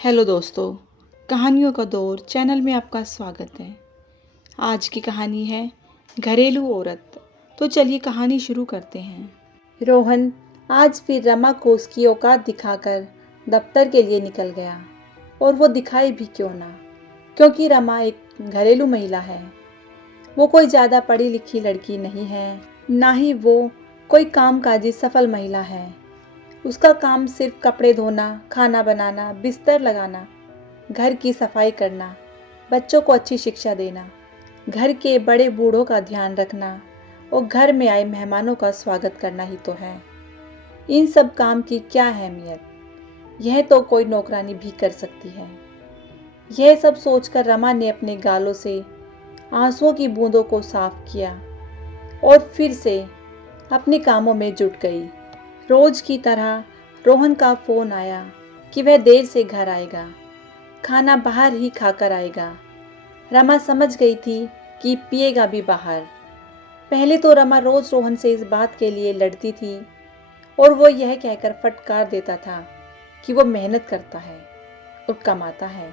Hello दोस्तों, कहानियों का दौर चैनल में आपका स्वागत है। आज की कहानी है घरेलू औरत। तो चलिए कहानी शुरू करते हैं। रोहन आज फिर रमा को उसकी औकात दिखाकर दफ्तर के लिए निकल गया। और वो दिखाए भी क्यों ना, क्योंकि रमा एक घरेलू महिला है। वो कोई ज़्यादा पढ़ी लिखी लड़की नहीं है, ना ही वो कोई कामकाजी सफल महिला है। उसका काम सिर्फ कपड़े धोना, खाना बनाना, बिस्तर लगाना, घर की सफाई करना, बच्चों को अच्छी शिक्षा देना, घर के बड़े बूढ़ों का ध्यान रखना और घर में आए मेहमानों का स्वागत करना ही तो है। इन सब काम की क्या अहमियत, यह तो कोई नौकरानी भी कर सकती है। यह सब सोचकर रमा ने अपने गालों से आंसुओं की बूंदों को साफ किया और फिर से अपने कामों में जुट गई। रोज की तरह रोहन का फोन आया कि वह देर से घर आएगा, खाना बाहर ही खाकर आएगा। रमा समझ गई थी कि पिएगा भी बाहर। पहले तो रमा रोज रोहन से इस बात के लिए लड़ती थी और वो यह कहकर फटकार देता था कि वो मेहनत करता है और कमाता है,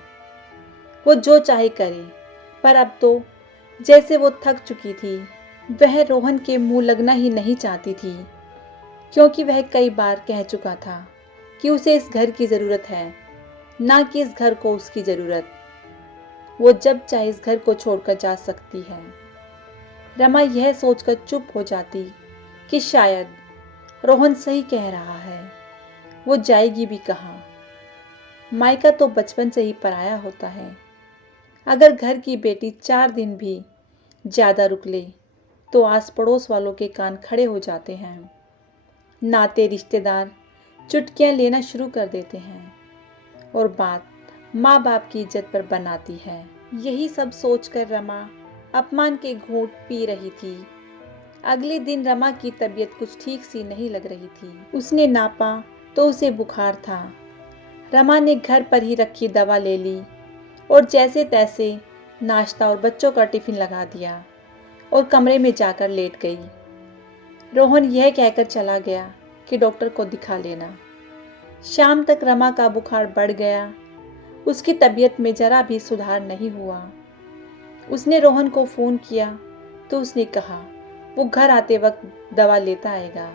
वो जो चाहे करे। पर अब तो जैसे वो थक चुकी थी, वह रोहन के मुंह लगना ही नहीं चाहती थी, क्योंकि वह कई बार कह चुका था कि उसे इस घर की ज़रूरत है, ना कि इस घर को उसकी ज़रूरत। वो जब चाहे इस घर को छोड़कर जा सकती है। रमा यह सोचकर चुप हो जाती कि शायद रोहन सही कह रहा है, वो जाएगी भी कहाँ। मायका तो बचपन से ही पराया होता है। अगर घर की बेटी 4 दिन भी ज़्यादा रुक ले तो आस पड़ोस वालों के कान खड़े हो जाते हैं। नाते रिश्तेदार चुटकियां लेना शुरू कर देते हैं और बात माँ बाप की इज्जत पर बनाती है। यही सब सोचकर रमा अपमान के घूंट पी रही थी। अगले दिन रमा की तबीयत कुछ ठीक सी नहीं लग रही थी। उसने नापा तो उसे बुखार था। रमा ने घर पर ही रखी दवा ले ली और जैसे तैसे नाश्ता और बच्चों का टिफिन लगा दिया और कमरे में जाकर लेट गई। रोहन यह कहकर चला गया कि डॉक्टर को दिखा लेना। शाम तक रमा का बुखार बढ़ गया। उसकी तबीयत में जरा भी सुधार नहीं हुआ। उसने रोहन को फ़ोन किया तो उसने कहा वो घर आते वक्त दवा लेता आएगा।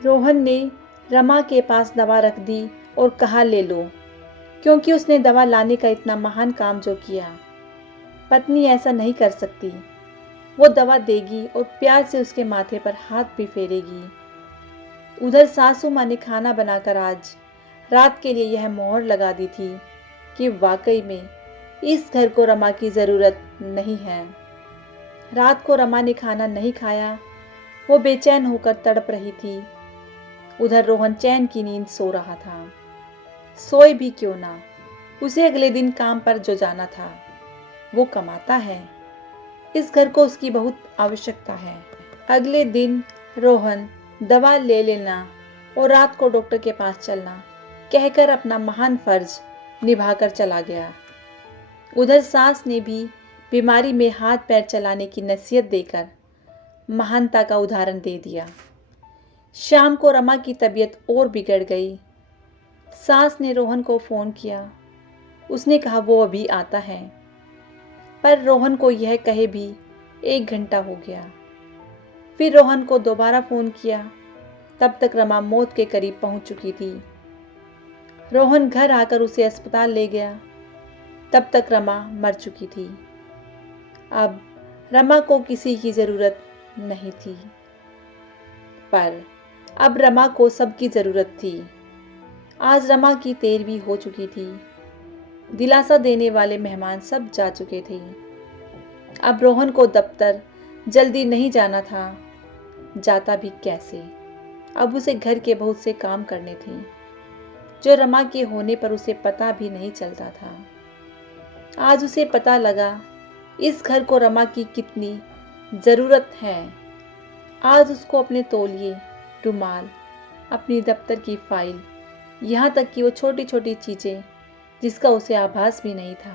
रोहन ने रमा के पास दवा रख दी और कहा ले लो, क्योंकि उसने दवा लाने का इतना महान काम जो किया, पत्नी ऐसा नहीं कर सकती। वो दवा देगी और प्यार से उसके माथे पर हाथ भी फेरेगी। उधर सासू माँ ने खाना बनाकर आज रात के लिए यह मोहर लगा दी थी कि वाकई में इस घर को रमा की ज़रूरत नहीं है। रात को रमा ने खाना नहीं खाया। वो बेचैन होकर तड़प रही थी। उधर रोहन चैन की नींद सो रहा था। सोए भी क्यों ना, उसे अगले दिन काम पर जो जाना था। वो कमाता है, इस घर को उसकी बहुत आवश्यकता है। अगले दिन रोहन दवा ले लेना और रात को डॉक्टर के पास चलना कहकर अपना महान फर्ज निभाकर चला गया। उधर सास ने भी बीमारी में हाथ पैर चलाने की नसीहत देकर महानता का उदाहरण दे दिया। शाम को रमा की तबीयत और बिगड़ गई। सास ने रोहन को फ़ोन किया। उसने कहा वो अभी आता है, पर रोहन को यह कहे भी 1 घंटा हो गया। फिर रोहन को दोबारा फ़ोन किया। तब तक रमा मौत के करीब पहुंच चुकी थी। रोहन घर आकर उसे अस्पताल ले गया। तब तक रमा मर चुकी थी। अब रमा को किसी की ज़रूरत नहीं थी, पर अब रमा को सबकी ज़रूरत थी। आज रमा की 13वीं हो चुकी थी। दिलासा देने वाले मेहमान सब जा चुके थे। अब रोहन को दफ्तर जल्दी नहीं जाना था। जाता भी कैसे? अब उसे घर के बहुत से काम करने थे, जो रमा के होने पर उसे पता भी नहीं चलता था। आज उसे पता लगा इस घर को रमा की कितनी ज़रूरत है। आज उसको अपने तौलिए, रुमाल, अपनी दफ्तर की फाइल, यहाँ तक कि वो छोटी छोटी चीज़ें जिसका उसे आभास भी नहीं था,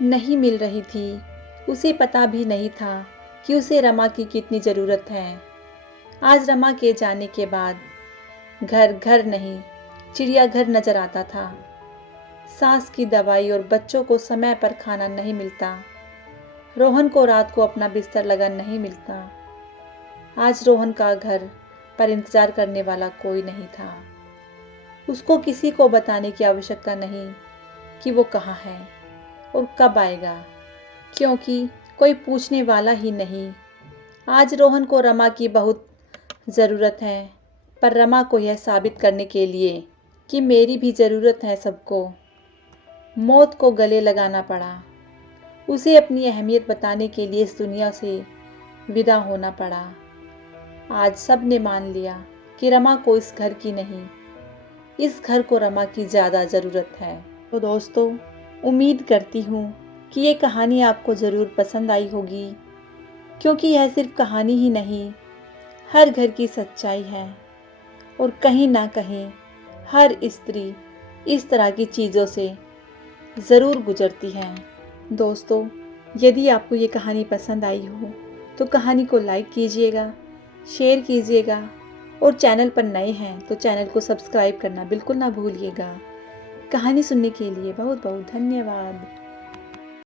नहीं मिल रही थी। उसे पता भी नहीं था कि उसे रमा की कितनी ज़रूरत है। आज रमा के जाने के बाद घर घर नहीं, चिड़ियाघर नजर आता था। सास की दवाई और बच्चों को समय पर खाना नहीं मिलता। रोहन को रात को अपना बिस्तर लगा नहीं मिलता। आज रोहन का घर पर इंतजार करने वाला कोई नहीं था। उसको किसी को बताने की आवश्यकता नहीं कि वो कहाँ है और कब आएगा, क्योंकि कोई पूछने वाला ही नहीं। आज रोहन को रमा की बहुत ज़रूरत है, पर रमा को यह साबित करने के लिए कि मेरी भी ज़रूरत है सबको, मौत को गले लगाना पड़ा। उसे अपनी अहमियत बताने के लिए इस दुनिया से विदा होना पड़ा। आज सब ने मान लिया कि रमा को इस घर की नहीं, इस घर को रमा की ज़्यादा ज़रूरत है। तो दोस्तों, उम्मीद करती हूँ कि ये कहानी आपको ज़रूर पसंद आई होगी, क्योंकि यह सिर्फ कहानी ही नहीं, हर घर की सच्चाई है और कहीं ना कहीं हर स्त्री इस तरह की चीज़ों से ज़रूर गुजरती है। दोस्तों, यदि आपको ये कहानी पसंद आई हो तो कहानी को लाइक कीजिएगा, शेयर कीजिएगा और चैनल पर नए हैं तो चैनल को सब्सक्राइब करना बिल्कुल ना भूलिएगा। कहानी सुनने के लिए बहुत बहुत धन्यवाद।